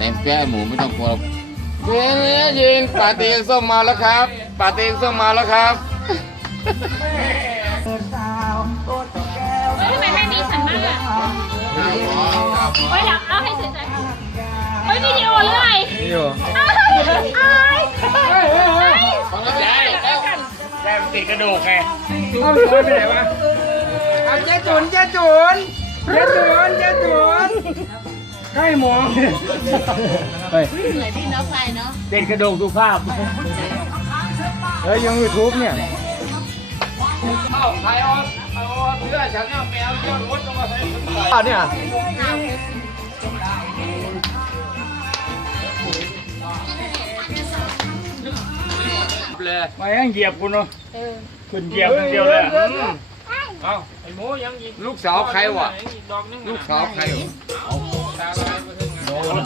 ต็มแก้วหมูไม่ต้องกลัวยินเยินปาตีส้มมาแล้วครับ ปาตีส้มมาแล้วครับเฮ้ยทำไมให้มีฉันบ้างอะเฮ้ยหลับแล้ให้เฉยใจเฮ้ยมีดียวหรือไงไม่อยู่แก้มติดกระดูกไงเอาเจ๊จุน เจ๊จุนไม่มองเฮ้ย่นเป็นกระดงดูภาพเฮ้ยยังยูทูบเนี่ยเอาออนเอออนเพื่อเนี่ยแมวเที่ยวรถจงหวะไทยุดยอดเนี่ยไปยังเหยียบกูเนาะขึ้นเหยียบคนเดียวเลยเอาไอ้โม่ยังยิงลูกสาวใครวะลูกสาวใครวะ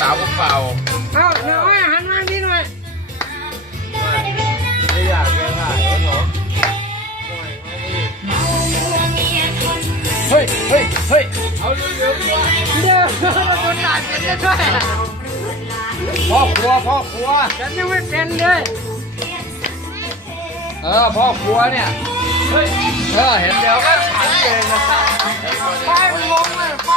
สาุวเปล่าเอาเน้อยหันมาทีหน่อยไม่อยากเลยค่ะเหรอเฮ้ยเฮ้ยเฮ้ยเอาเยอยๆด้วยเดี๋ยวเราจะตัดกันได้พ่อครัวพ่อครัวฉันยัไม่เป็นเลยเออ พ่อครัวเนี่ยเฮ้ยเออเห็นเดี๋ยวก็ขันเองนะไปมึงงงเลยไป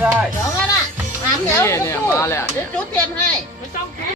rồi. Đúng rồi ạ. Làm nhiều. Đi nè, ba lẻ. Chút tiền hay.